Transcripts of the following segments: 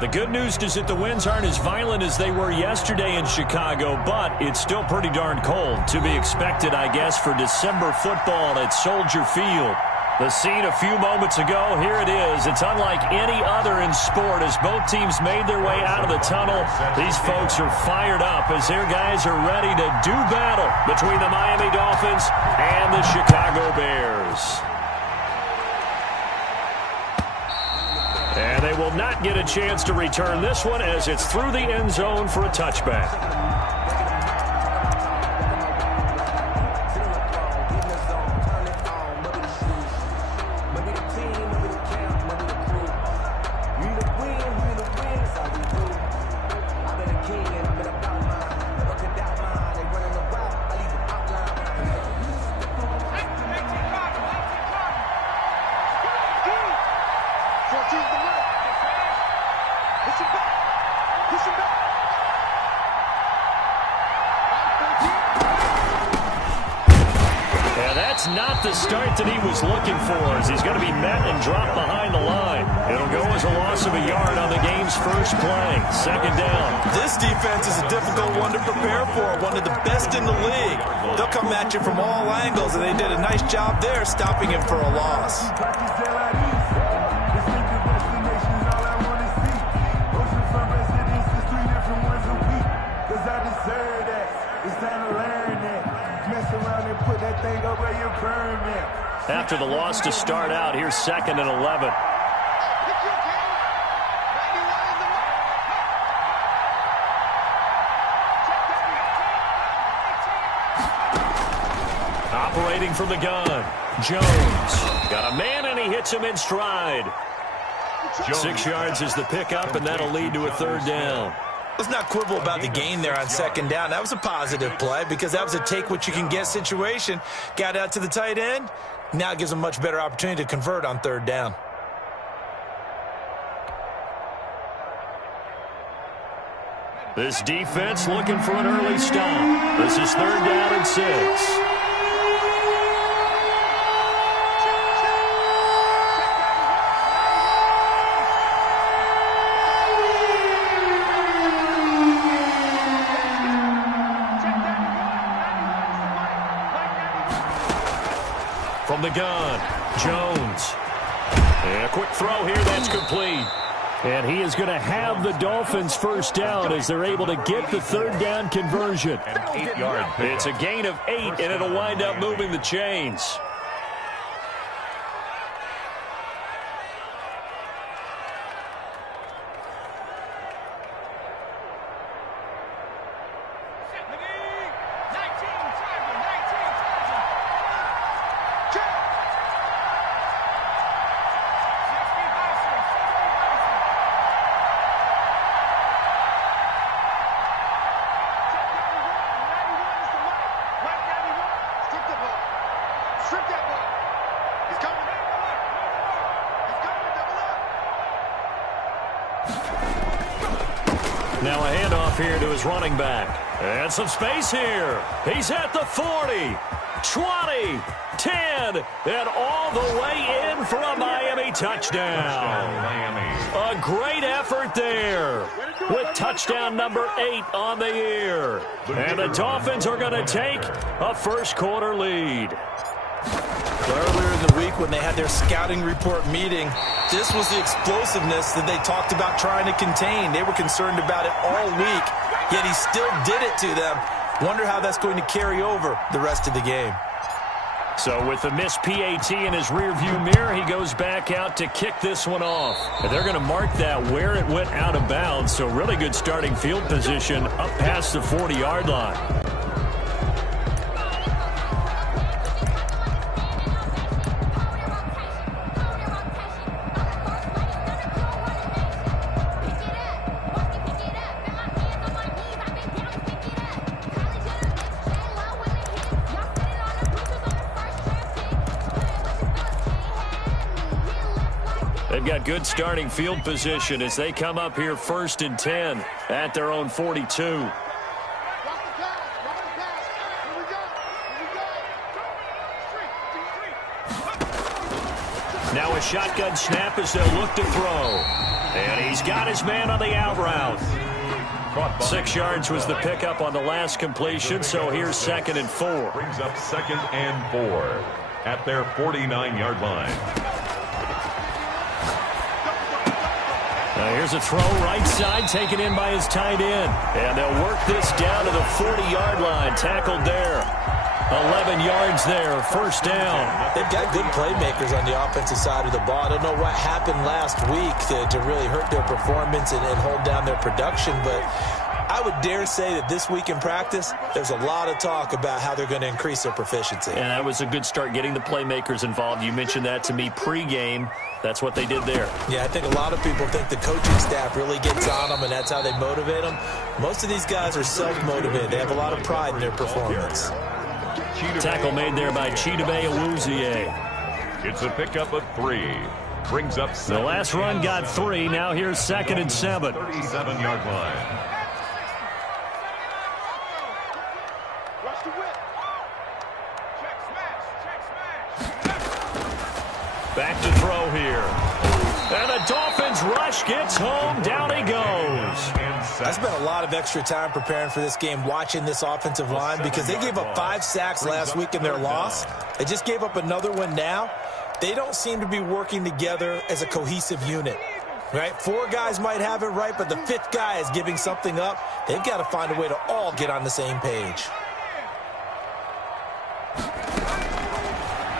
The good news is that the winds aren't as violent as they were yesterday in Chicago, but it's still pretty darn cold. To be expected, I guess, for December football at Soldier Field. The scene a few moments ago, here it is. It's unlike any other in sport as both teams made their way out of the tunnel. These folks are fired up as their guys are ready to do battle between the Miami Dolphins and the Chicago Bears. And they will not get a chance to return this one as it's through the end zone for a touchback. That's not the start that he was looking for as he's going to be met and dropped behind the line. It'll go as a loss of a yard on the game's first play. Second down. This defense is a difficult one to prepare for, one of the best in the league. They'll come at you from all angles, and they did a nice job there stopping him for a loss. After the loss to start out, here's 2nd and 11. Operating from the gun, Jones. Got a man, and he hits him in stride. 6 yards is the pickup, and that'll lead to a 3rd down. Let's not quibble about the gain there on 2nd down. That was a positive play because that was a take-what-you-can-get situation. Got out to the tight end. Now it gives them a much better opportunity to convert on 3rd down. This defense looking for an early stop. This is 3rd down and 6. From the gun, Jones. And a quick throw here, that's complete. And he is going to have the Dolphins first down as they're able to get the 3rd down conversion. It's a gain of 8, and it'll wind up moving the chains. Now a handoff here to his running back. And some space here. He's at the 40, 20, 10, and all the way in for a Miami touchdown. A great effort there with touchdown number 8 on the year. And the Dolphins are going to take a first-quarter lead. Earlier in the week when they had their scouting report meeting, this was the explosiveness that they talked about trying to contain. They were concerned about it all week, yet he still did it to them. Wonder how that's going to carry over the rest of the game. So with the missed PAT in his rearview mirror, he goes back out to kick this one off. And they're going to mark that where it went out of bounds, so really good starting field position up past the 40-yard line. They've got good starting field position as they come up here 1st and 10 at their own 42. Now a shotgun snap as they'll look to throw. And he's got his man on the out route. 6 yards was the pickup on the last completion, so here's 2nd and 4. Brings up 2nd and 4 at their 49-yard line. Now here's a throw right side, taken in by his tight end. And they'll work this down to the 40-yard line. Tackled there. 11 yards there, 1st down. They've got good playmakers on the offensive side of the ball. I don't know what happened last week to really hurt their performance and hold down their production, but I would dare say that this week in practice, there's a lot of talk about how they're going to increase their proficiency. And that was a good start, getting the playmakers involved. You mentioned that to me pregame. That's what they did there. Yeah, I think a lot of people think the coaching staff really gets on them, and that's how they motivate them. Most of these guys are self-motivated. They have a lot of pride in their performance. Tackle made there by Chidobe Awuzie. It's a pickup of 3. Brings up 7. The last run got 3. Now here's 2nd and 7. 37-yard line. Back to throw here. And the Dolphins rush gets home. Down he goes. I spent a lot of extra time preparing for this game, watching this offensive line, because they gave up 5 sacks last week in their loss. They just gave up another one now. They don't seem to be working together as a cohesive unit. Right? 4 guys might have it right, but the 5th guy is giving something up. They've got to find a way to all get on the same page.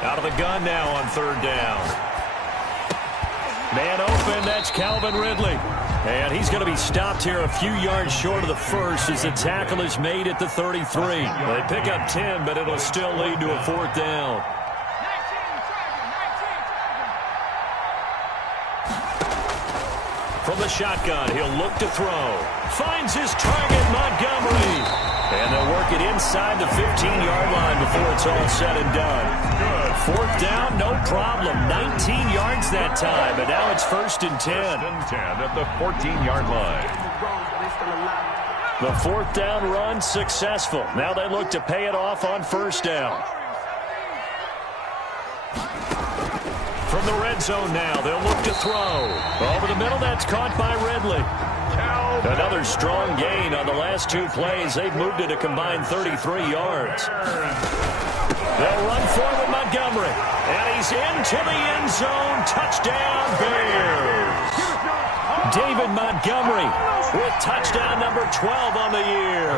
Out of the gun now on 3rd down. Man open, that's Calvin Ridley. And he's going to be stopped here a few yards short of the first as the tackle is made at the 33. They pick up 10, but it'll still lead to a 4th down. From the shotgun, he'll look to throw. Finds his target, Montgomery. And they'll work it inside the 15-yard line before it's all said and done. Good. 4th down, no problem. 19 yards that time, but now it's 1st and 10. 1st and 10 at the 14-yard line. The 4th down run successful. Now they look to pay it off on 1st down. From the red zone now, they'll look to throw. Over the middle, that's caught by Ridley. Another strong gain on the last 2 plays. They've moved it a combined 33 yards. They'll run forward Montgomery. And he's into the end zone. Touchdown, Bears. David Montgomery with touchdown number 12 on the year.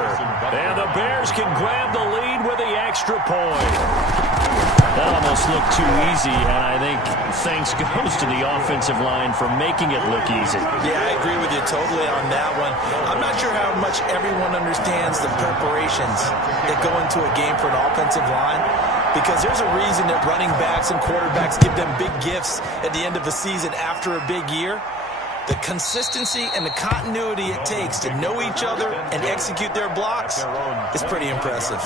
And the Bears can grab the lead with the extra point. That almost looked too easy, and I think thanks goes to the offensive line for making it look easy. Yeah, I agree with you totally on that one. I'm not sure how much everyone understands the preparations that go into a game for an offensive line, because there's a reason that running backs and quarterbacks give them big gifts at the end of the season after a big year. The consistency and the continuity it takes to know each other and execute their blocks is pretty impressive.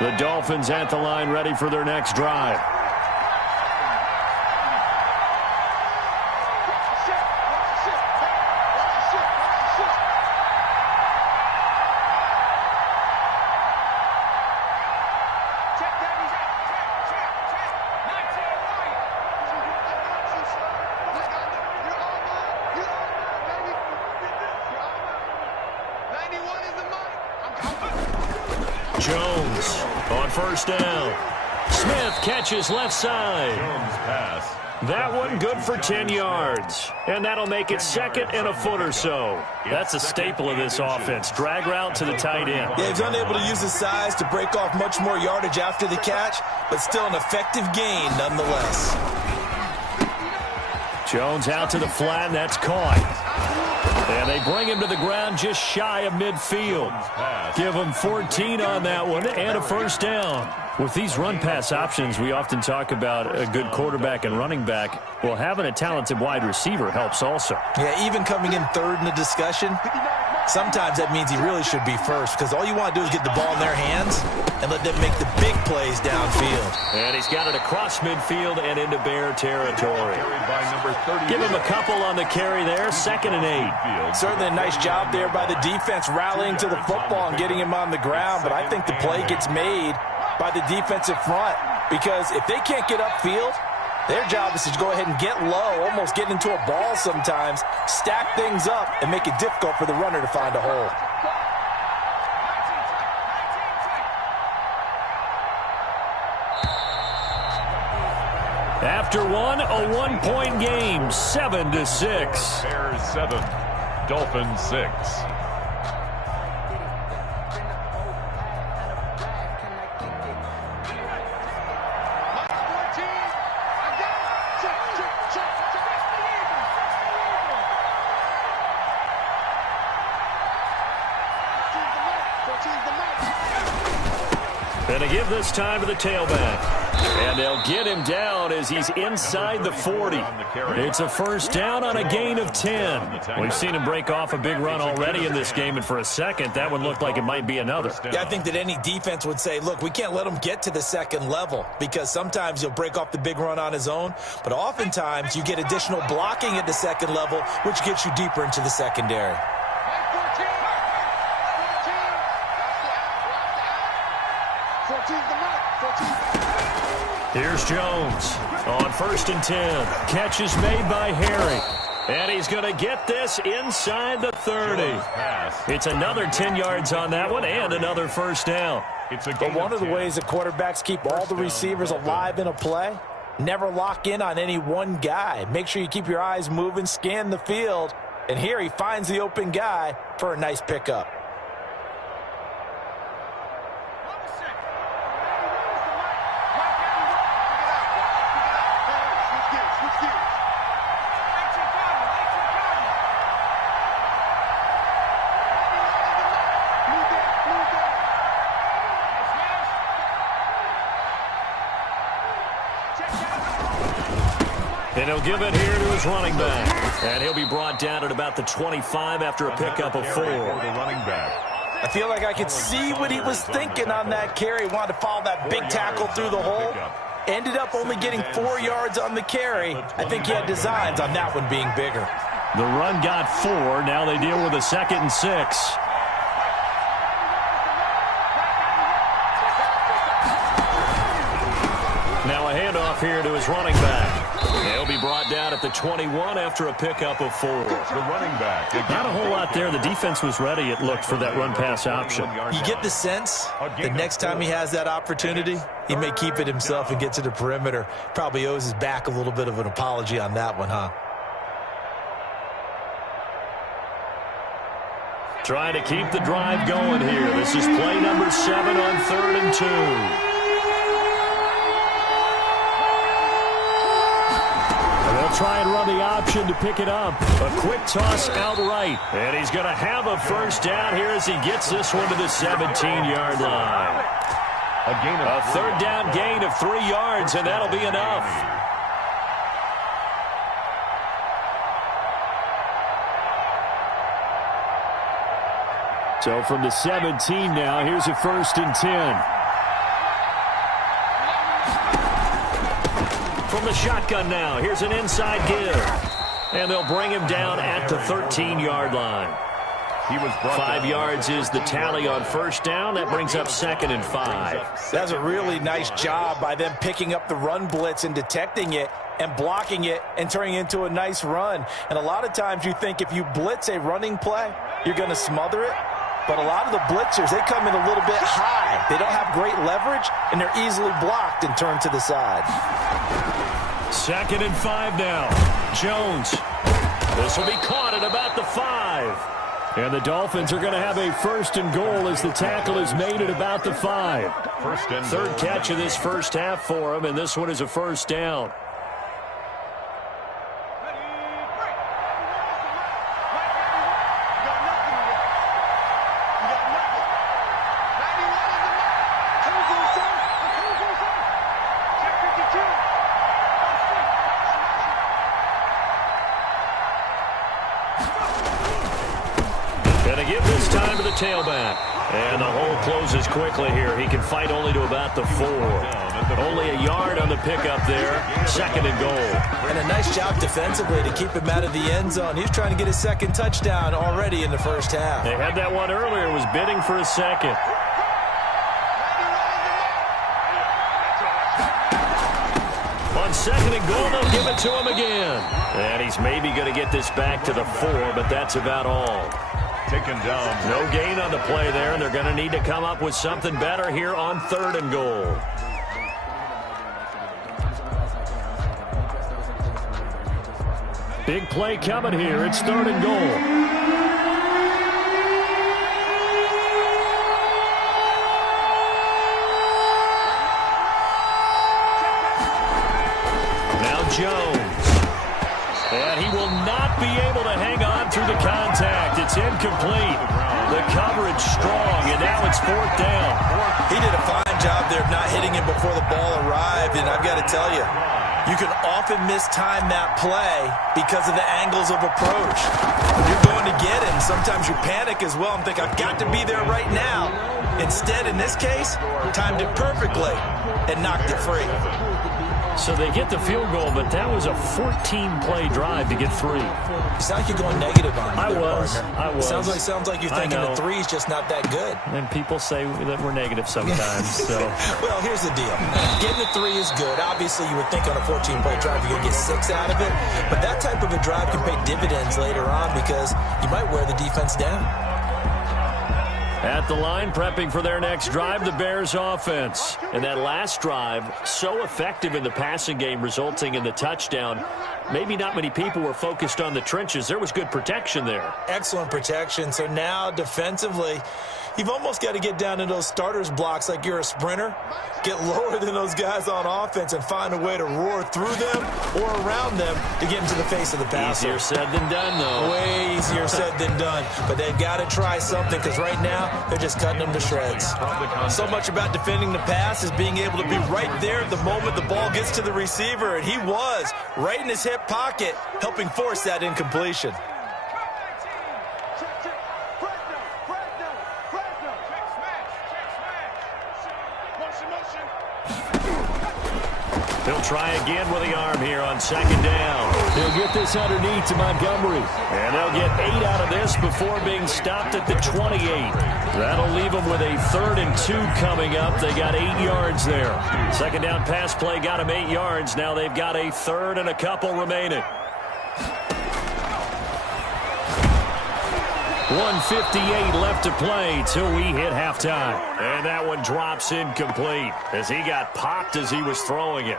The Dolphins at the line, ready for their next drive. Jones on 1st down. Smith catches left side. Jones pass. That one good for 10 yards. And that'll make it 2nd and a foot or so. That's a staple of this offense. Drag route to the tight end. Yeah, he's unable to use his size to break off much more yardage after the catch, but still an effective gain nonetheless. Jones out to the flat, and that's caught. And they bring him to the ground just shy of midfield. Give him 14 on that one and a 1st down. With these run-pass options, we often talk about a good quarterback and running back. Well, having a talented wide receiver helps also. Yeah, even coming in 3rd in the discussion, Sometimes that means he really should be first because all you want to do is get the ball in their hands and let them make the big plays downfield. And he's got it across midfield and into Bear territory. Give him a couple on the carry there, 2nd and 8. Certainly a nice job there by the defense rallying to the football and getting him on the ground, but I think the play gets made by the defensive front because if they can't get upfield, their job is to go ahead and get low, almost get into a ball sometimes, stack things up, and make it difficult for the runner to find a hole. After one, a one-point game, 7-6. Bears 7, Dolphins 6. And to give this time to the tailback. And they'll get him down as he's inside the 40. It's a first down on a gain of 10. We've seen him break off a big run already in this game, and for a second, that one looked like it might be another. Yeah, I think that any defense would say, look, we can't let him get to the second level because sometimes he'll break off the big run on his own, but oftentimes you get additional blocking at the second level, which gets you deeper into the secondary. Here's Jones on 1st and 10. Catch is made by Harry. And he's going to get this inside the 30. It's another 10 yards on that one and another first down. But one of the ways that quarterbacks keep all the receivers alive in a play, never lock in on any one guy. Make sure you keep your eyes moving, scan the field. And here he finds the open guy for a nice pickup. And he'll give it here to his running back. And he'll be brought down at about the 25 after a pickup of 4. I feel like I could see what he was thinking on that carry. Wanted to follow that big tackle through the hole. Ended up only getting 4 yards on the carry. I think he had designs on that one being bigger. The run got 4. Now they deal with a 2nd and 6. Now a handoff here to his running back. He'll be brought down at the 21 after a pickup of 4. The running back. Not a whole lot there. The defense was ready, it looked, for that run-pass option. You get the sense the next time he has that opportunity, he may keep it himself and get to the perimeter. Probably owes his back a little bit of an apology on that one, huh? Trying to keep the drive going here. This is play number 7 on 3rd and 2. They'll try and run the option to pick it up. A quick toss outright. And he's going to have a first down here as he gets this one to the 17-yard line. A 3rd down gain of 3 yards, and that'll be enough. So from the 17 now, here's a 1st and 10. From the shotgun now, here's an inside give. And they'll bring him down at the 13-yard line. 5 yards is the tally on first down. That brings up 2nd and 5. That's a really nice job by them picking up the run blitz and detecting it and blocking it and turning it into a nice run. And a lot of times you think if you blitz a running play, you're going to smother it. But a lot of the blitzers, they come in a little bit high. They don't have great leverage, and they're easily blocked and turned to the side. 2nd and 5 now. Jones. This will be caught at about the 5. And the Dolphins are going to have a 1st and goal as the tackle is made at about the 5. 3rd catch of this first half for him, and this one is a first down. Gonna give this time to the tailback. And the hole closes quickly here. He can fight only to about the 4. Only a yard on the pickup there. 2nd and goal. And a nice job defensively to keep him out of the end zone. He was trying to get his 2nd touchdown already in the first half. They had that one earlier. Was bidding for a 2nd. On 2nd and goal, they'll give it to him again. And he's maybe going to get this back to the 4, but that's about all. Taken down. No gain on the play there, and they're going to need to come up with something better here on 3rd and goal. Big play coming here. It's 3rd and goal. Now Jones. And he will not be able to hang on through the contact. It's incomplete. The coverage strong, and now it's 4th down. He did a fine job there of not hitting him before the ball arrived, and I've got to tell you, you can often mistime that play because of the angles of approach. When you're going to get him, sometimes you panic as well and think, I've got to be there right now. Instead, in this case, timed it perfectly and knocked it free. So they get the field goal, but that was a 14-play drive to get 3. You sound like you're going negative on me. I was. Sounds like you're thinking the 3 is just not that good. And people say that we're negative sometimes. So. Well, here's the deal. Getting the 3 is good. Obviously, you would think on a 14-play drive you're going to get 6 out of it. But that type of a drive can pay dividends later on because you might wear the defense down. At the line, prepping for their next drive, the Bears offense. And that last drive, so effective in the passing game, resulting in the touchdown. Maybe not many people were focused on the trenches. There was good protection there. Excellent protection. So now, defensively, you've almost got to get down to those starters blocks like you're a sprinter. Get lower than those guys on offense and find a way to roar through them or around them to get into the face of the passer. Easier said than done, though. Way easier said than done. But they've got to try something because right now they're just cutting them to shreds. So much about defending the pass is being able to be right there at the moment the ball gets to the receiver. And he was right in his hip pocket, helping force that incompletion. He'll try again with the arm here on 2nd down. He'll get this underneath to Montgomery. And they'll get 8 out of this before being stopped at the 28. That'll leave them with a 3rd and 2 coming up. They got 8 yards there. 2nd down pass play got them 8 yards. Now they've got a 3rd and a couple remaining. 1:58 left to play till we hit halftime. And that one drops incomplete as he got popped as he was throwing it.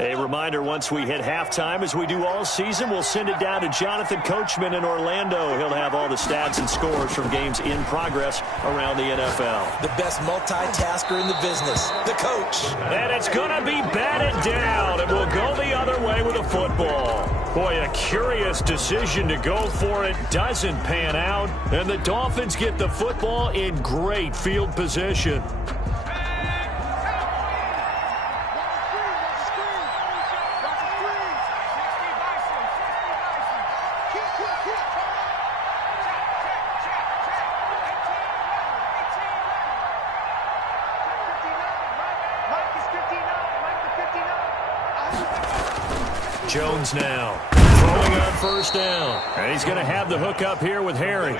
A reminder, once we hit halftime, as we do all season, we'll send it down to Jonathan Coachman in Orlando. He'll have all the stats and scores from games in progress around the NFL. The best multitasker in the business, the coach. And it's going to be batted down, and we'll go the other way with a football. Boy, a curious decision to go for it. Doesn't pan out, and the Dolphins get the football in great field position. Jones now throwing on 1st down. And he's going to have the hook up here with Harry.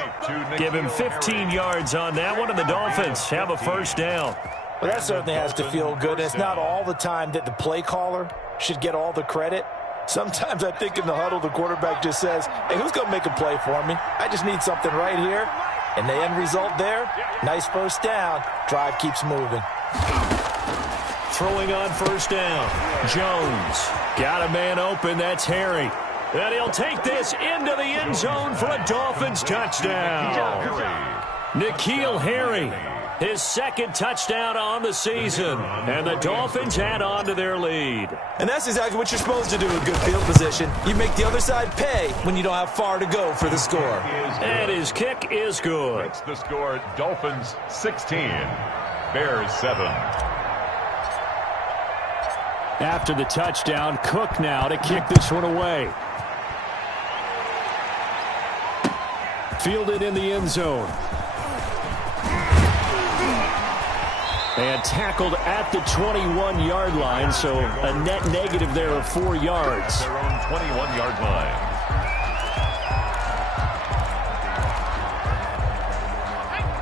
Give him 15 yards on that one, and the Dolphins have a 1st down. Well, that certainly has to feel good. It's not all the time that the play caller should get all the credit. Sometimes I think in the huddle, the quarterback just says, hey, who's going to make a play for me? I just need something right here. And the end result there, nice 1st down. Drive keeps moving. Throwing on 1st down. Jones got a man open. That's Harry. And he'll take this into the end zone for a Dolphins touchdown. N'Keal Harry, his 2nd touchdown on the season. And the Dolphins add on to their lead. And that's exactly what you're supposed to do in good field position. You make the other side pay when you don't have far to go for the score. And his kick is good. That's the score. Dolphins 16, Bears 7. After the touchdown, Cook now to kick this one away. Fielded in the end zone. And tackled at the 21-yard line, so a net negative there of 4 yards. Their own 21-yard line.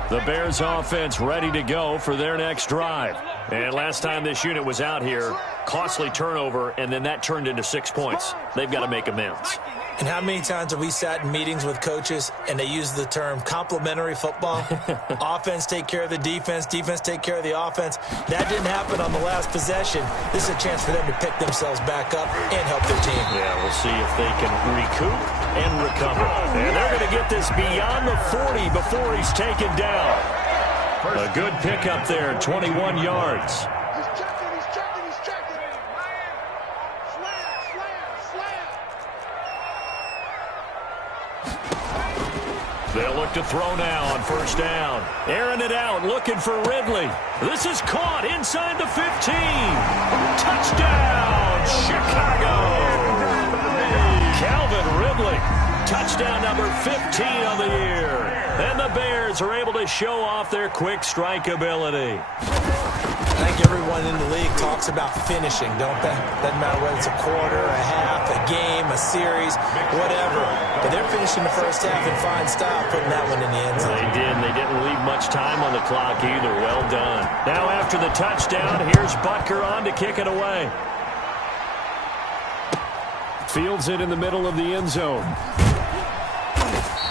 The Bears offense ready to go for their next drive. And last time this unit was out here, costly turnover, and then that turned into 6 points. They've got to make amends. And how many times have we sat in meetings with coaches and they use the term complementary football? Offense take care of the defense, defense take care of the offense. That didn't happen on the last possession. This is a chance for them to pick themselves back up and help their team. Yeah, we'll see if they can recoup and recover. And they're going to get this beyond the 40 before he's taken down. A good pickup there, 21 yards. They'll look to throw now on first down. Airing it out, looking for Ridley. This is caught inside the 15. Touchdown, Chicago. Calvin Ridley. Touchdown number 15 on the year. And the Bears are able to show off their quick strike ability. I think everyone in the league talks about finishing, don't they? Doesn't matter whether it's a quarter, a half, a game, a series, whatever. But they're finishing the first half in fine style, putting that one in the end zone. They did, and they didn't leave much time on the clock either. Well done. Now after the touchdown, here's Butker on to kick it away. Fields it in the middle of the end zone.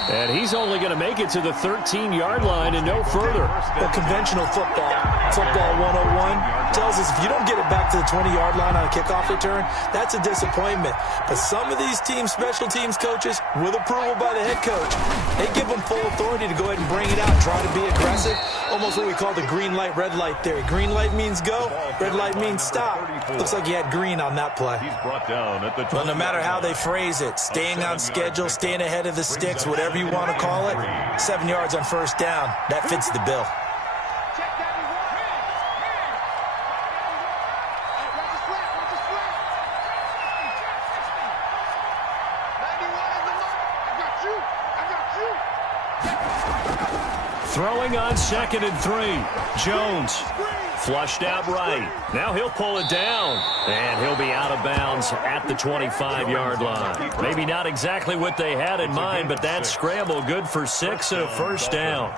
And he's only going to make it to the 13-yard line and no further. Well, conventional football 101, tells us if you don't get it back to the 20-yard line on a kickoff return, that's a disappointment. But some of these team special teams coaches, with approval by the head coach, they give them full authority to go ahead and bring it out, try to be aggressive, almost what we call the green light, red light theory. Green light means go, red light means stop. Looks like he had green on that play. He's brought down at the Well, no matter how they phrase it, staying on schedule, staying ahead of the sticks, whatever you want to call it, 7 yards on first down, that fits the bill. Throwing on 2nd and 3. Jones flushed out right. Now he'll pull it down. And he'll be out of bounds at the 25-yard line. Maybe not exactly what they had in mind, but that scramble good for 6 and a first down.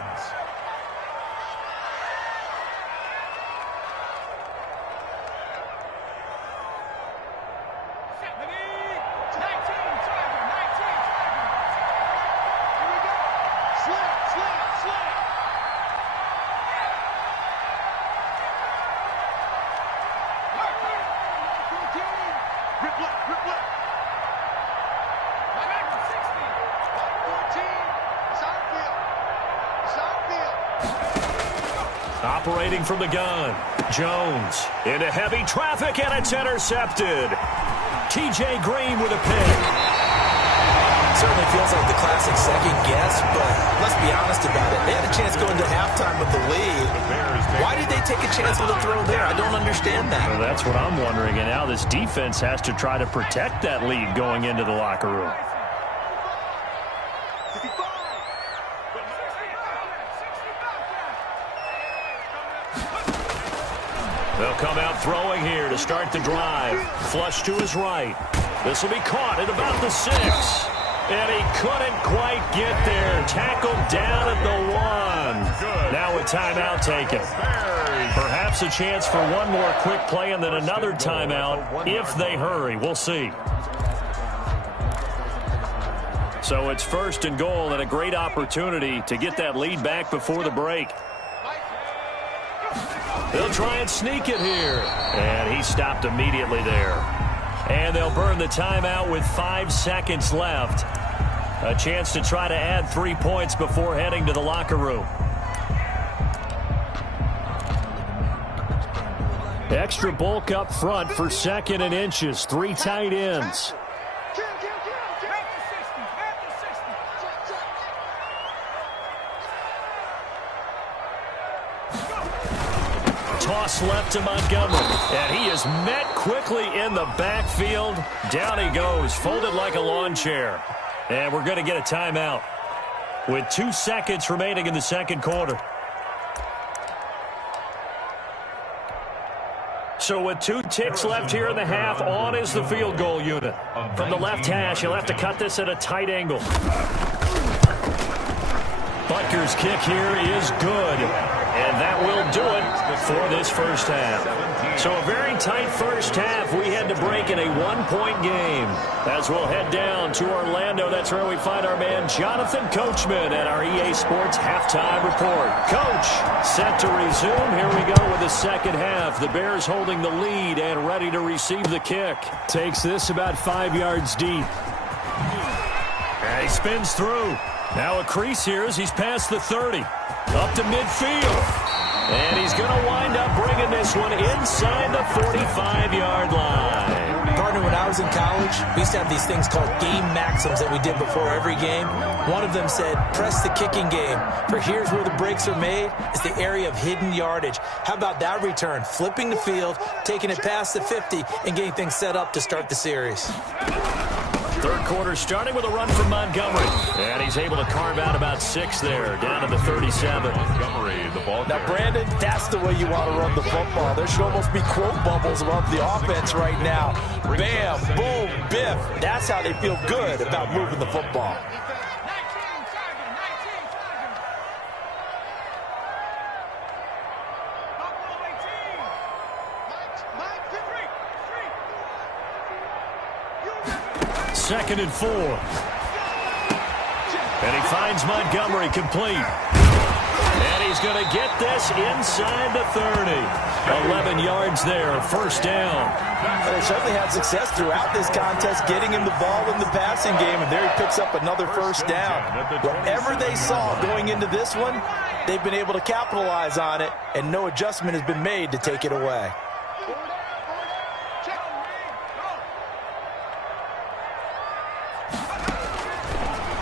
Operating from the gun, Jones into heavy traffic, and it's intercepted. T.J. Green with a pick. Certainly feels like the classic second guess, but let's be honest about it. They had a chance going to halftime with the lead. Why did they take a chance with a throw there? I don't understand that. Well, that's what I'm wondering, and now this defense has to try to protect that lead going into the locker room. They'll come out throwing here to start the drive. Flush to his right. This will be caught at about the 6. And he couldn't quite get there. Tackled down at the 1. Now a timeout taken. Perhaps a chance for one more quick play and then another timeout if they hurry. We'll see. So it's 1st and goal and a great opportunity to get that lead back before the break. They'll try and sneak it here. And he stopped immediately there. And they'll burn the timeout with 5 seconds left. A chance to try to add 3 points before heading to the locker room. Extra bulk up front for 2nd and inches. 3 tight ends. toss left to Montgomery. And he is met quickly in the backfield. Down he goes, folded like a lawn chair. And we're going to get a timeout with 2 seconds remaining in the second quarter. So with 2 ticks left here in the half, on is the field goal unit. From the left hash, he'll have to cut this at a tight angle. Butker's kick here is good. And that will do it for this first half. So a very tight first half. We had to break in a 1-point game. As we'll head down to Orlando, that's where we find our man Jonathan Coachman at our EA Sports Halftime Report. Coach, set to resume. Here we go with the second half. The Bears holding the lead and ready to receive the kick. Takes this about 5 yards deep. And he spins through. Now a crease here as he's past the 30. Up to midfield. And he's going to wind up bringing this one inside the 45-yard line. Partner, when I was in college, we used to have these things called game maxims that we did before every game. One of them said, press the kicking game. For here's where the breaks are made. It's the area of hidden yardage. How about that return? Flipping the field, taking it past the 50, and getting things set up to start the series. Third quarter starting with a run from Montgomery. And he's able to carve out about 6 there, down to the 37. Montgomery, the ball now, Brandon, that's the way you want to run the football. There should almost be quote bubbles above the offense right now. Bam, boom, biff. That's how they feel good about moving the football. Second and 4. And he finds Montgomery complete. And he's going to get this inside the 30. 11 yards there, first down. They certainly had success throughout this contest getting him the ball in the passing game, and there he picks up another first down. Whatever they saw going into this one, they've been able to capitalize on it, and no adjustment has been made to take it away.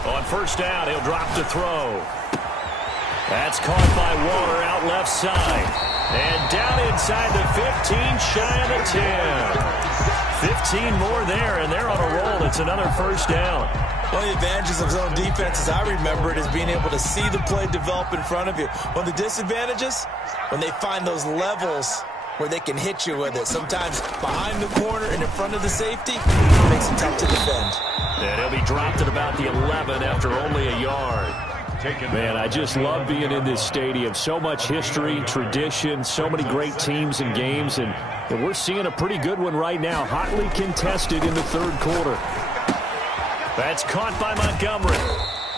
On first down, he'll drop to throw. That's caught by Waller out left side. And down inside the 15, shy of the 10. 15 more there, and they're on a roll. It's another first down. One of the advantages of zone defense, as I remember it, is being able to see the play develop in front of you. One of the disadvantages, when they find those levels where they can hit you with it. Sometimes behind the corner and in front of the safety, it makes it tough to defend. And he'll be dropped at about the 11 after only a yard. Man, I just love being in this stadium. So much history, tradition, so many great teams and games, and we're seeing a pretty good one right now, hotly contested in the third quarter. That's caught by Montgomery.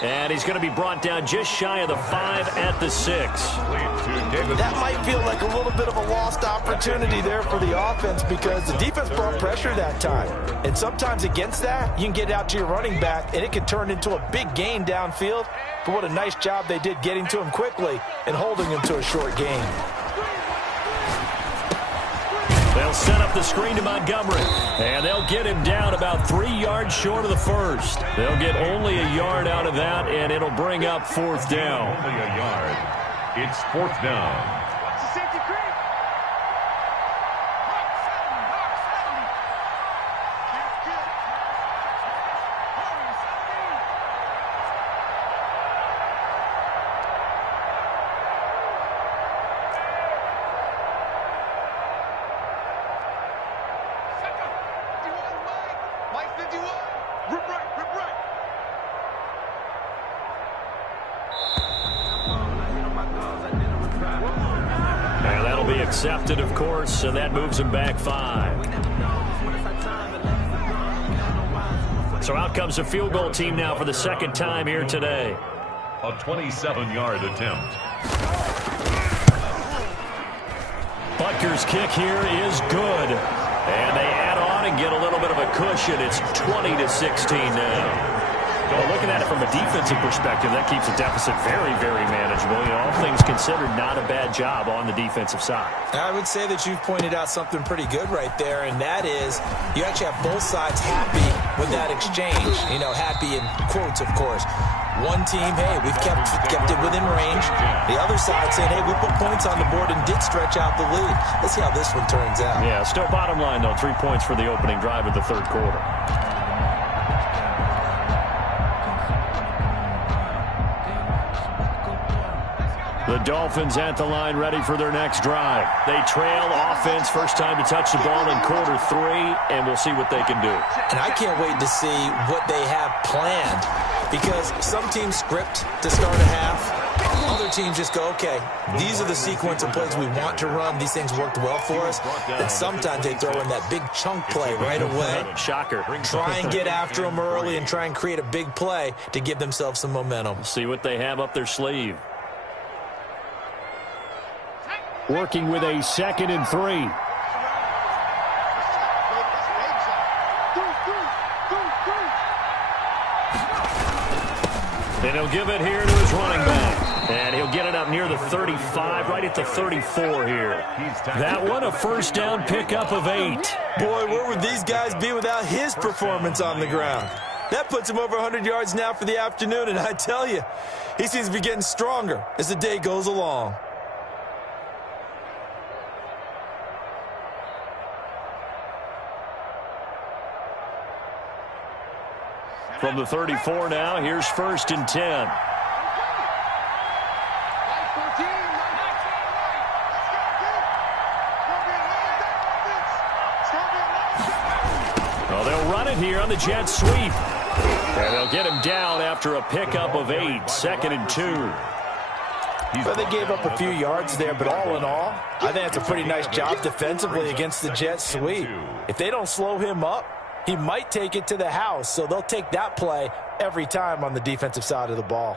And he's going to be brought down just shy of the 5 at the 6. That might feel like a little bit of a lost opportunity there for the offense because the defense brought pressure that time. And sometimes against that, you can get out to your running back, and it can turn into a big gain downfield. But what a nice job they did getting to him quickly and holding him to a short gain. They'll set up the screen to Montgomery, and they'll get him down about 3 yards short of the first. They'll get only a yard out of that, and it'll bring up fourth down. Only a yard. It's fourth down. Accepted, of course, and that moves him back 5. So out comes the field goal team now for the second time here today. A 27-yard attempt. Butker's kick here is good. And they add on and get a little bit of a cushion. It's 20-16 now. Well, looking at it from a defensive perspective, that keeps the deficit very, very manageable. You know, all things considered, not a bad job on the defensive side. I would say that you've pointed out something pretty good right there, and that is you actually have both sides happy with that exchange. You know, happy in quotes, of course. One team, hey, we've kept it within range. The other side saying, hey, we put points on the board and did stretch out the lead. Let's see how this one turns out. Yeah, still bottom line, though, 3 points for the opening drive of the third quarter. The Dolphins at the line, ready for their next drive. They trail offense, first time to touch the ball in quarter 3, and we'll see what they can do. And I can't wait to see what they have planned, because some teams script to start a half. Other teams just go, okay, these are the sequence of plays we want to run. These things worked well for us. And sometimes they throw in that big chunk play right away. Shocker. Try and get after them early and try and create a big play to give themselves some momentum. See what they have up their sleeve. Working with a 2nd and 3. And he'll give it here to his running back. And he'll get it up near the 35, right at the 34 here. That one, a first down pickup of 8. Boy, where would these guys be without his performance on the ground? That puts him over 100 yards now for the afternoon, and I tell you, he seems to be getting stronger as the day goes along. From the 34 now, here's 1st and 10. Well, they'll run it here on the jet sweep. And they'll get him down after a pickup of 8, 2nd and 2. Well, they gave up a few yards there, but all in all, I think that's a pretty nice job defensively against the jet sweep. If they don't slow him up, he might take it to the house, so they'll take that play every time on the defensive side of the ball.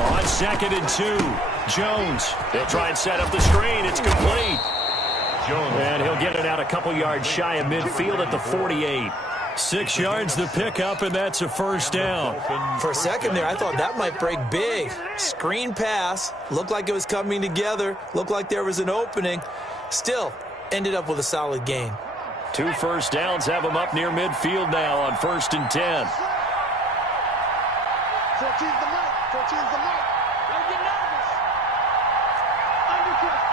On 2nd and 2, Jones. He'll try and set up the screen. It's complete. And he'll get it out a couple yards shy of midfield at the 48. 6 yards the pickup, and that's a first down. For a second there, I thought that might break big. Screen pass. Looked like it was coming together. Looked like there was an opening. Still, ended up with a solid gain. 2 first downs have him up near midfield now on 1st and 10. 14's the mic. 14's the mic. Don't get nervous. Undercut.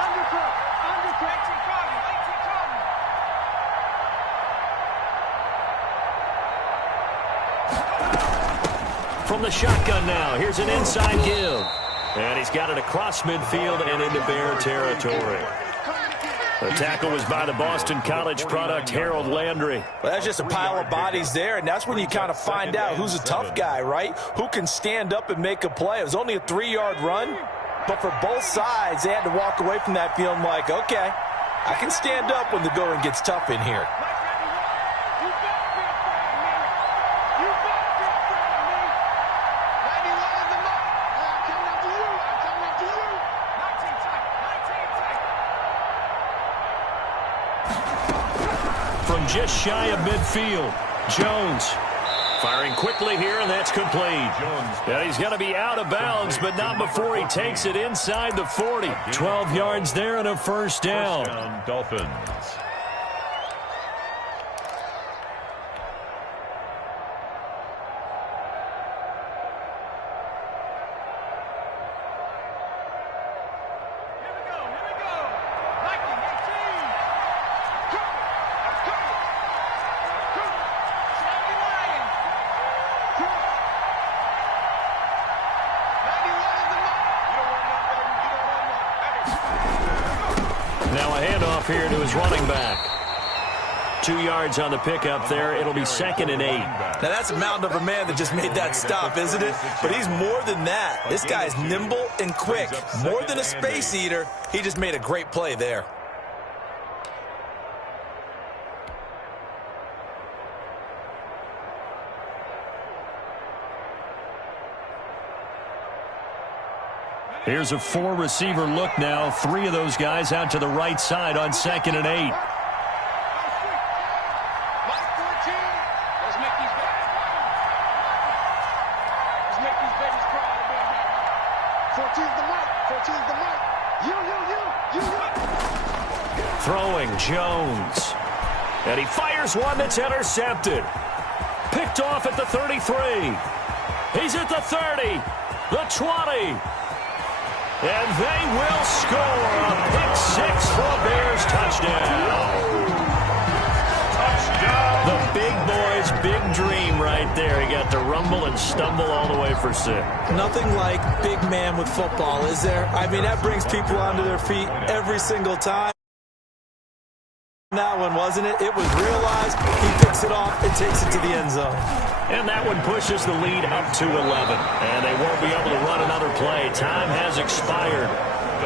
From the shotgun now, here's an inside give. And he's got it across midfield and into Bear territory. The tackle was by the Boston College product, Harold Landry. Well, that's just a pile of bodies there, and that's when you kind of find out who's a tough guy, right? Who can stand up and make a play. It was only a 3-yard run, but for both sides, they had to walk away from that feeling like, okay, I can stand up when the going gets tough in here. From just shy of midfield, Jones firing quickly here, and that's complete. Yeah, he's going to be out of bounds, but not before he takes it inside the 40. 12 yards there and a first down. Dolphins. Now a handoff here to his running back. 2 yards on the pickup there. It'll be 2nd and 8. Now that's a mountain of a man that just made that stop, isn't it? But he's more than that. This guy's nimble and quick. More than a space eater. He just made a great play there. Here's a 4-receiver look now. 3 of those guys out to the right side on 2nd and 8. Throwing Jones. And he fires one that's intercepted. Picked off at the 33. He's at the 30. The 20. And they will score a pick six for a Bears touchdown. Touchdown. The big boy's big dream right there. He got to rumble and stumble all the way for 6. Nothing like big man with football, is there? I mean, that brings people onto their feet every single time. That one, wasn't it? It was realized. He picks it off and takes it to the end zone. And that one pushes the lead up to 11. And they won't be able to run another play. Time has expired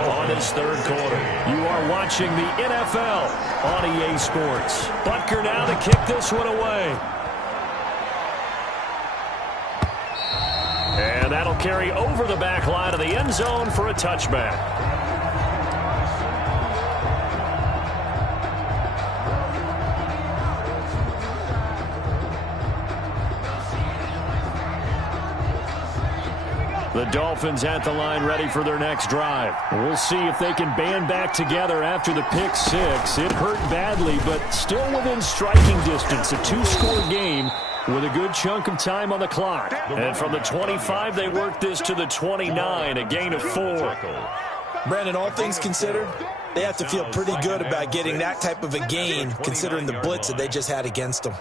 on his third quarter. You are watching the NFL on EA Sports. Butker now to kick this one away. And that'll carry over the back line of the end zone for a touchback. The Dolphins at the line ready for their next drive. We'll see if they can band back together after the pick six. It hurt badly, but still within striking distance. A 2-score game with a good chunk of time on the clock. And from the 25, they work this to the 29, a gain of 4. Brandon, all things considered, they have to feel pretty good about getting that type of a gain, considering the blitz that they just had against them.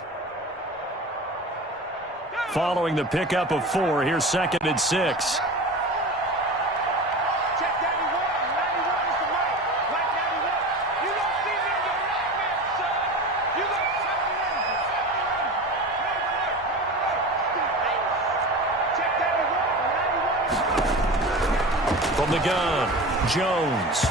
Following the pickup of 4, here's 2nd and 6. From the gun, Jones.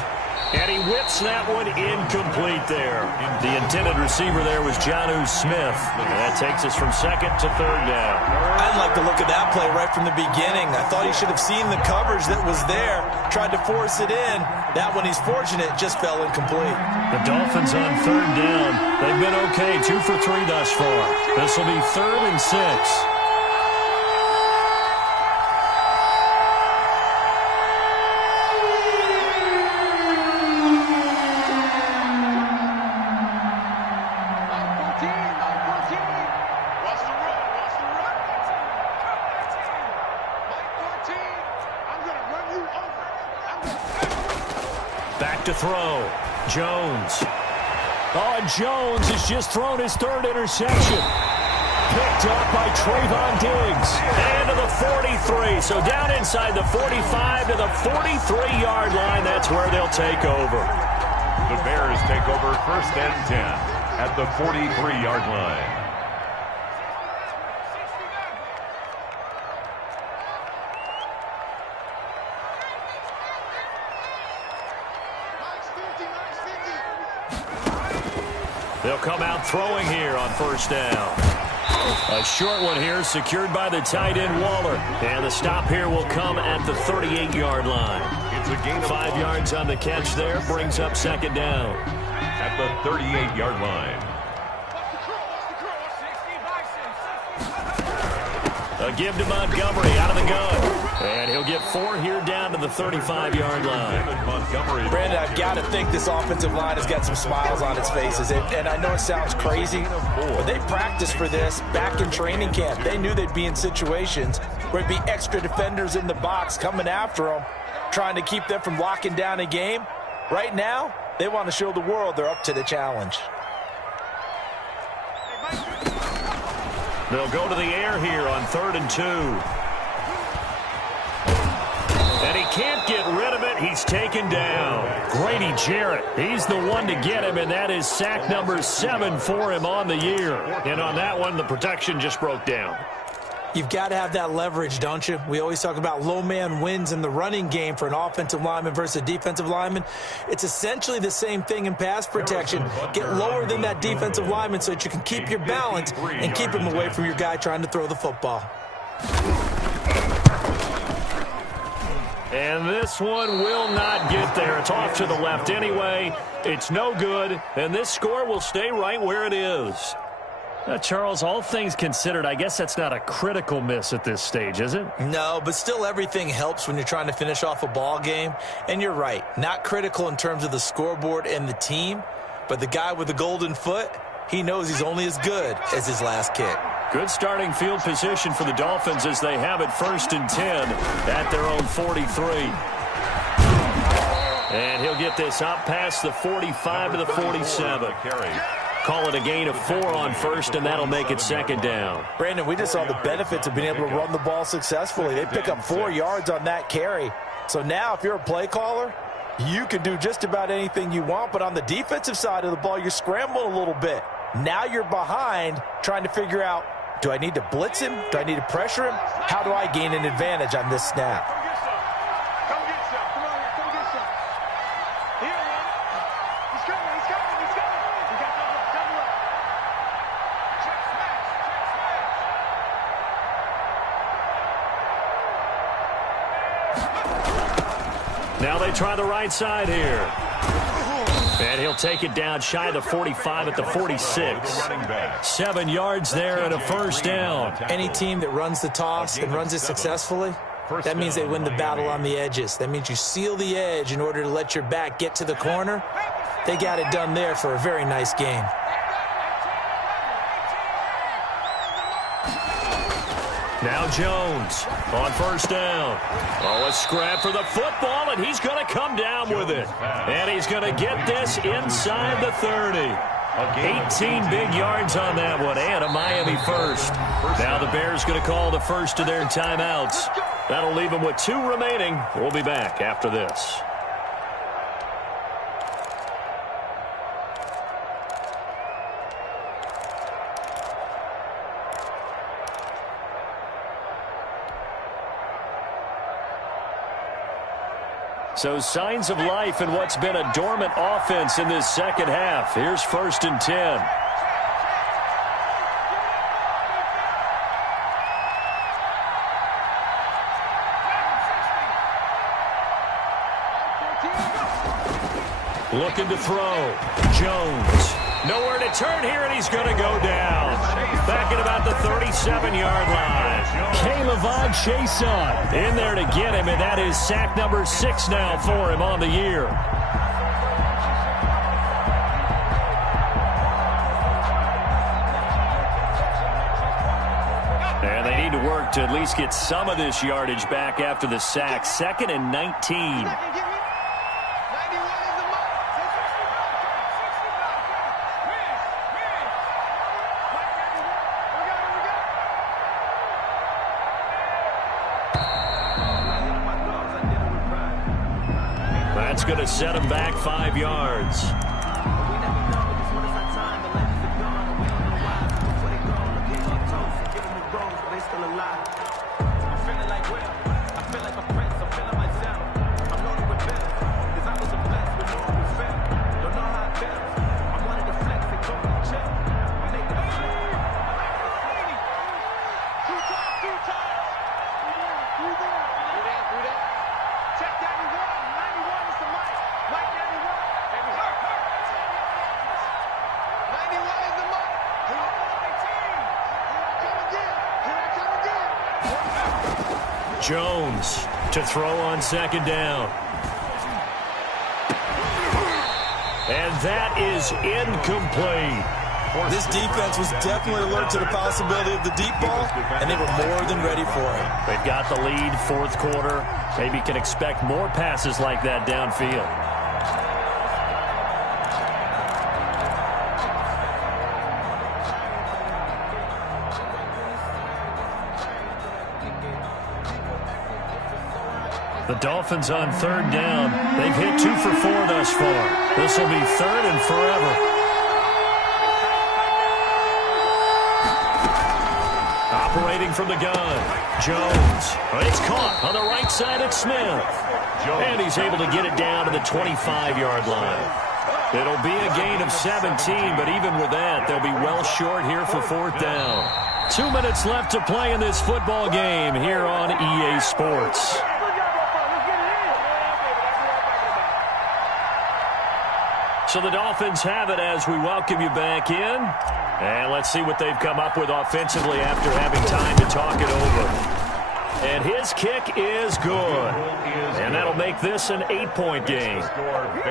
And he whips that one incomplete there. The intended receiver there was Jonnu Smith. And that takes us from 2nd to 3rd down. I like the look of that play right from the beginning. I thought he should have seen the coverage that was there, tried to force it in. That one, he's fortunate, just fell incomplete. The Dolphins on 3rd down. They've been okay, 2 for 3 thus far. This will be 3rd and 6. Back to throw. Jones. Oh, and Jones has just thrown his 3rd interception. Picked up by Trayvon Diggs. And to the 43. So down inside the 45 to the 43-yard line. That's where they'll take over. The Bears take over 1st and 10 at the 43-yard line. They'll come out throwing here on 1st down. A short one here secured by the tight end Waller. And the stop here will come at the 38-yard line. It's a gain of 5 yards on the catch there. Brings up 2nd down. At the 38-yard line. A give to Montgomery out of the gun. And he'll get 4 here down to the 35-yard line. Brandon, I've got to think this offensive line has got some smiles on its faces. And I know it sounds crazy, but they practiced for this back in training camp. They knew they'd be in situations where it'd be extra defenders in the box coming after them, trying to keep them from locking down a game. Right now, they want to show the world they're up to the challenge. They'll go to the air here on 3rd and 2. And he can't get rid of it. He's taken down. Grady Jarrett, he's the one to get him, and that is sack number 7 for him on the year. And on that one, the protection just broke down. You've got to have that leverage, don't you? We always talk about low man wins in the running game for an offensive lineman versus a defensive lineman. It's essentially the same thing in pass protection. Get lower than that defensive lineman so that you can keep your balance and keep him away from your guy trying to throw the football. And this one will not get there. It's off to the left anyway. It's no good, and this score will stay right where it is. Charles, all things considered, I guess that's not a critical miss at this stage, is it? No, but still everything helps when you're trying to finish off a ball game. And you're right, not critical in terms of the scoreboard and the team, but the guy with the golden foot, he knows he's only as good as his last kick. Good starting field position for the Dolphins as they have it 1st and 10 at their own 43. And he'll get this up past the 45 to the 47. Call it a gain of 4 on 1st, and that'll make it 2nd down. Brandon, we just saw the benefits of being able to run the ball successfully. They pick up 4 yards on that carry. So now if you're a play caller, you can do just about anything you want, but on the defensive side of the ball, you're scrambling a little bit. Now you're behind trying to figure out, do I need to blitz him? Do I need to pressure him? How do I gain an advantage on this snap? Now they try the right side here. And he'll take it down shy of the 45 at the 46. 7 yards there and a 1st down. Any team that runs the toss and runs it successfully, that means they win the battle on the edges. That means you seal the edge in order to let your back get to the corner. They got it done there for a very nice game. Now Jones on 1st down. Oh, a scrap for the football, and he's going to come down with it. And he's going to get this inside the 30. 18 big yards on that one, and a Miami first. Now the Bears going to call the first of their timeouts. That'll leave them with 2 remaining. We'll be back after this. So signs of life in what's been a dormant offense in this 2nd half. Here's 1st and 10. Looking to throw. Jones. Nowhere to turn here, and he's going to go down. Back at about the 37-yard line. K'Lavon Chaisson in there to get him, and that is sack number 6 now for him on the year. And they need to work to at least get some of this yardage back after the sack. 2nd and 19. That's going to set him back 5 yards. Jones to throw on 2nd down. And that is incomplete. This defense was definitely alert to the possibility of the deep ball, and they were more than ready for it. They've got the lead, 4th quarter. Maybe can expect more passes like that downfield. The Dolphins on 3rd down. They've hit 2 for 4 thus far. This will be 3rd and forever. Operating from the gun. Jones. It's caught on the right side of Smith. And he's able to get it down to the 25-yard line. It'll be a gain of 17, but even with that, they'll be well short here for 4th down. 2 minutes left to play in this football game here on EA Sports. So the Dolphins have it as we welcome you back in. And let's see what they've come up with offensively after having time to talk it over. And his kick is good. And that'll make this an 8-point game.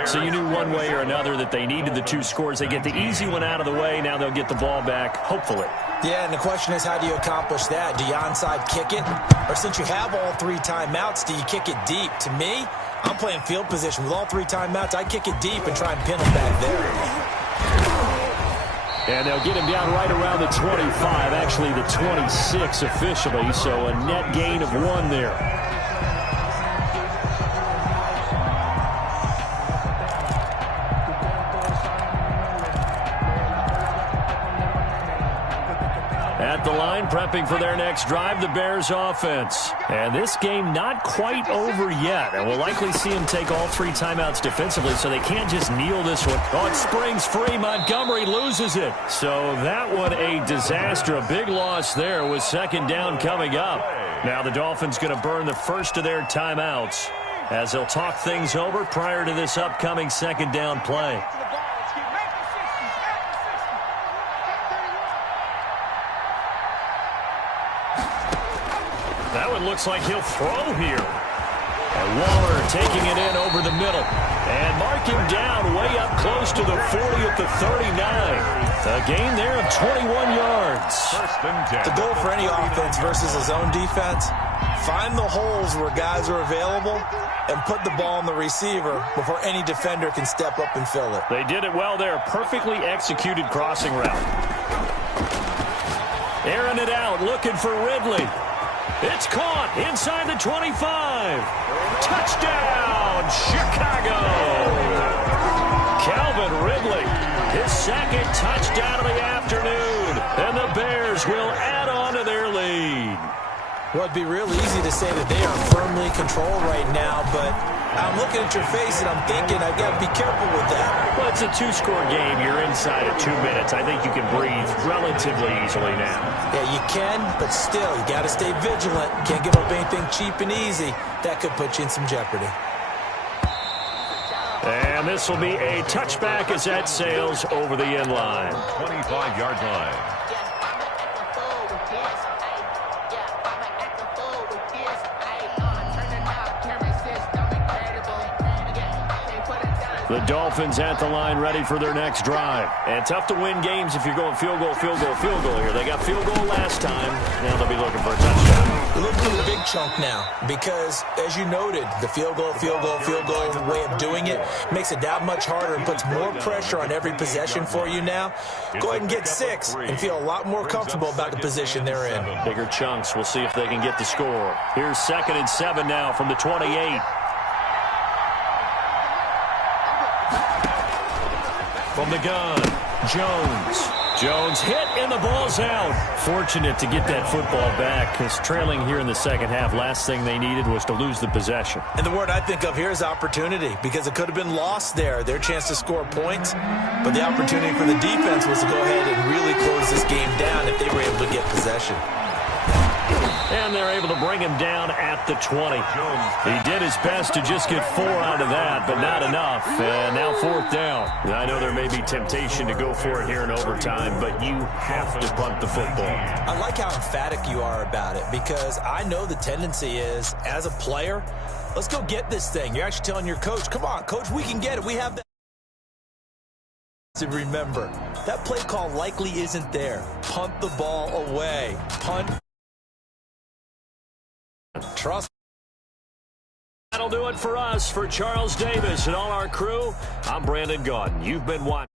So you knew one way or another that they needed the 2 scores. They get the easy one out of the way. Now they'll get the ball back, hopefully. Yeah, and the question is, how do you accomplish that? Do you onside kick it? Or since you have all 3 timeouts, do you kick it deep? To me, I'm playing field position. With all 3 timeouts, I kick it deep and try and pin them back there. And they'll get him down right around the 25, actually the 26 officially, so a net gain of 1 there. At the line, prepping for their next drive, the Bears offense. And this game not quite over yet. And we'll likely see them take all 3 timeouts defensively, so they can't just kneel this one. Oh, it springs free. Montgomery loses it. So that one a disaster. A big loss there with 2nd down coming up. Now the Dolphins going to burn the first of their timeouts as they'll talk things over prior to this upcoming 2nd down play. That one looks like he'll throw here. And Waller taking it in over the middle. And mark him down way up close to the 40 at the 39. A gain there of 21 yards. The goal for any offense versus a zone defense, find the holes where guys are available and put the ball on the receiver before any defender can step up and fill it. They did it well there. Perfectly executed crossing route. Airing it out, looking for Ridley. It's caught inside the 25. Touchdown, Chicago. Calvin Ridley, his 2nd touchdown of the afternoon. And the Bears will add on to their lead. Well, it'd be real easy to say that they are firmly controlled right now, but I'm looking at your face and I'm thinking I've got to be careful with that. Well, it's a 2-score game. You're inside of 2 minutes. I think you can breathe relatively easily now. Yeah, you can, but still, you got to stay vigilant. Can't give up anything cheap and easy. That could put you in some jeopardy. And this will be a touchback as that sails over the end line. 25-yard line. The Dolphins at the line ready for their next drive. And tough to win games if you're going field goal, field goal, field goal here. They got field goal last time. Now they'll be looking for a touchdown. They're looking for the big chunk now because, as you noted, the field goal way of doing it makes it that much harder and puts more pressure on every possession for you now. Go ahead and get 6 and feel a lot more comfortable about the position they're in. Bigger chunks. We'll see if they can get the score. Here's 2nd and 7 now from the 28. From the gun, Jones hit and the ball's out. Fortunate to get that football back because trailing here in the 2nd half, last thing they needed was to lose the possession. And the word I think of here is opportunity because it could have been lost there, their chance to score points. But the opportunity for the defense was to go ahead and really close this game down if they were able to get possession. And they're able to bring him down at the 20. He did his best to just get 4 out of that, but not enough. And now 4th down. I know there may be temptation to go for it here in overtime, but you have to punt the football. I like how emphatic you are about it because I know the tendency is, as a player, let's go get this thing. You're actually telling your coach, come on, coach, we can get it. We have that. To remember, that play call likely isn't there. Punt the ball away. Punt. Trust. That'll do it for us. For Charles Davis and all our crew, I'm Brandon Gaudin. You've been watching.